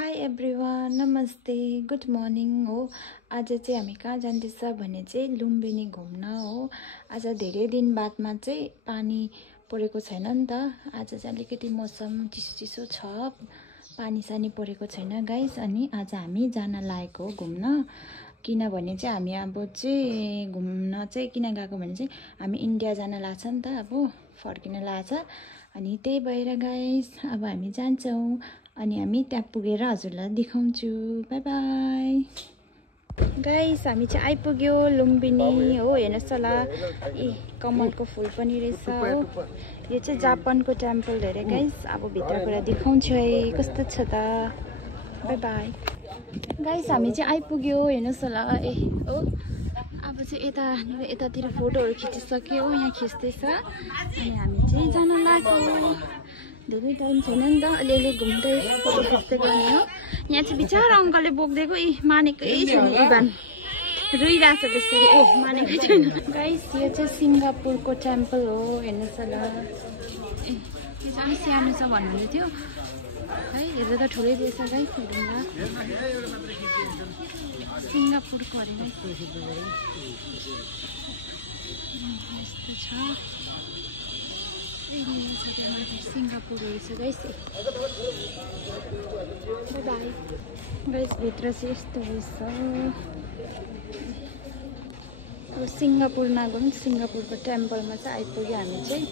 High everyone, नमस्ते, good morning हो। आज चाहिँ हामी कहाँ जाँदैछ भने चाहिँ लुम्बिनी घुम्न हो। आज धेरै दिन बादमा चाहिँ पानी परेको छैन नि त। आज चाहिँ अलिकति मौसम चिसो चिसो छ, पानी सानी परेको छैन गाइस। अनि आज हामी जान लागेको हो घुम्न, किनभने चाहिँ हामी अब चाहिँ घुम्न चाहिँ किन गएको भने चाहिँ हामी इन्डिया जान लाग्छ नि त, अब फर्किन लाग्छ। अनि त्यही भएर गाइस अब हामी जान्छौँ अनि हामी त्यहाँ पुगेर हजुरलाई देखाउँछु। बाई बाई गाइस, हामी चाहिँ आइपुग्यो लुम्बिनी हो। हेर्नुहोस् होला, कमलको फुल पनि रहेछ हो। यो चाहिँ जापानको टेम्पल अरे गाइस। अब भित्र गएर देखाउँछु है कस्तो छ त। बाई बाई गाइस, हामी चाहिँ आइपुग्यो। हेर्नुहोस् होला हो। अब चाहिँ यतातिर फोटोहरू खिचिसक्यो, यहाँ खिच्दैछ। अनि हामी चाहिँ जान लाग्यो। धेरै टाइम छैन नि त, अलिअलि घुम्दै फोटो खिच्दै गर्ने हो। यहाँ चाहिँ बिचारा अङ्कलले बोक्दिएको मानेकै छैन, इभान रोइरहेछ त्यसरी। मानेकै छैन गाइस। यो चाहिँ सिङ्गापुरको टेम्पल हो। हेर्नुहोस् होला, यो चाहिँ अलिक सानो छ भन्नुहुँदै थियो है। हेर्दा त ठुलै रहेछ गाइस। हेर्नुला सिङ्गापुरको अरे गाइस। यस्तो छ, सिङ्गापुर रहेछ गाइस। बाई गाइस, भित्र चाहिँ यस्तो रहेछ। अब सिङ्गापुर नगयो भने सिङ्गापुरको टेम्पलमा चाहिँ आइपुग्यो हामी चाहिँ।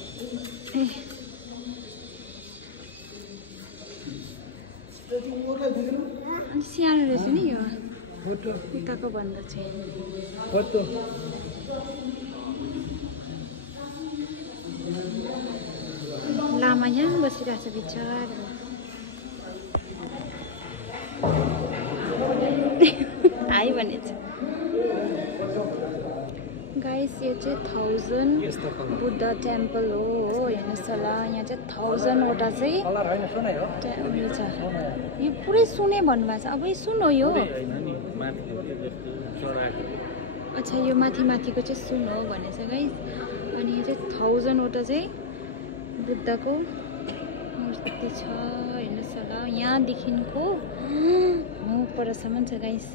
अनि सानो रहेछ नि यो, उताको भन्दा चाहिँ। लामा यहाँ बसिरहेछ बिचारा। हाई भनेछ गाइस। यो चाहिँ 1000 बुद्ध टेम्पल हो। हेर्नुहोस् होला, यहाँ चाहिँ 1000वटा चाहिँ उयो छ। यो पुरै सुने भन्नुभएको छ। अब यो सुन हो यो। अच्छा, यो माथि माथिको चाहिँ सुन हो भनेछ गाइस। अनि यो चाहिँ 1000वटा चाहिँ बुद्धको मूर्ति छ। हेर्नुहोस् होला, यहाँदेखिको परसम्म छ गाइस।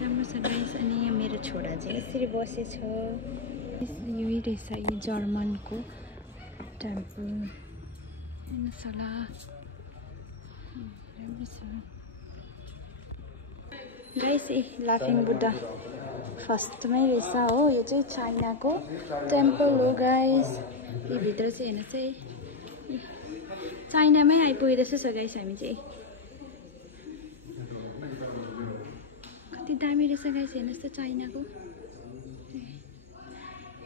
राम्रो छ गाइस। अनि मेरो छोरा चाहिँ यसरी बसेछ। यही रहेछ यो जर्मनको टेम्पल। हेर्नुहोस् होला, राम्रो छ गाइस। लाफिङ बुद्ध फर्स्टमै रहेछ हो। यो चाहिँ चाइनाको टेम्पल हो गाइस। यो भित्र चाहिँ हेर्नुहोस् है, चाइनामै आइपुगे जस्तो छ गाइस। हामी चाहिँ कति दामी रहेछ गाइस। हेर्नुहोस् त, चाइनाको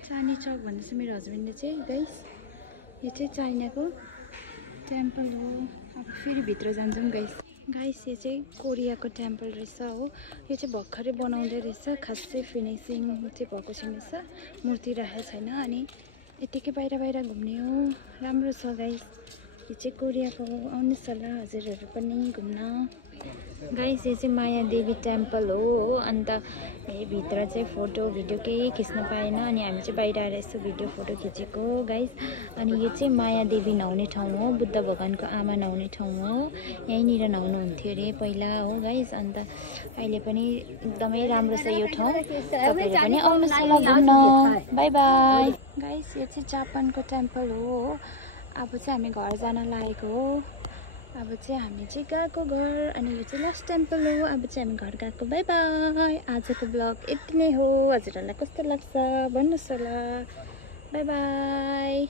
चाँदी चौक भन्दैछ मेरो हस्बेन्डले चाहिँ गाइस। यो चाहिँ चाइनाको टेम्पल हो। अब फेरि भित्र जान्छौँ गाइस। गाइस, यो चाहिँ कोरियाको टेम्पल रहेछ हो। यो चाहिँ भर्खरै बनाउँदै रहेछ, खासै फिनिसिङ चाहिँ भएको छैन रहेछ, मूर्ति राखेको छैन। अनि यतिकै बाहिर घुम्ने हो। राम्रो छ गाइस। यो चाहिँ कोरियाको हो। आउनुहोस् होला हजुरहरू पनि घुम्न गाइस। यो चाहिँ माया देवी टेम्पल हो। अन्त भित्र चाहिँ फोटो भिडियो केही खिच्न पाएन। अनि हामी चाहिँ बाहिर आएर यसो भिडियो फोटो खिचेको गाइस। अनि यो चाहिँ माया देवी नुहाउने ठाउँ हो, बुद्ध भगवानको आमा नुहाउने ठाउँ हो। यहीँनिर नुहाउनुहुन्थ्यो अरे पहिला हो गाइस। अन्त अहिले पनि एकदमै राम्रो छ यो ठाउँ। तपाईँहरू पनि आउनुहोस् होला घुम्न। By by guys. यो चाहिँ जापानको टेम्पल हो। अब चाहिँ हामी घर जान लागेको हो। अब चाहिँ हामी चाहिँ गएको घर। अनि यो चाहिँ लास्ट टेम्पल हो। अब चाहिँ हामी घर गएको। By by. आजको ब्लग यति नै हो। हजुरहरूलाई कस्तो लाग्छ भन्नुहोस् होला। By by.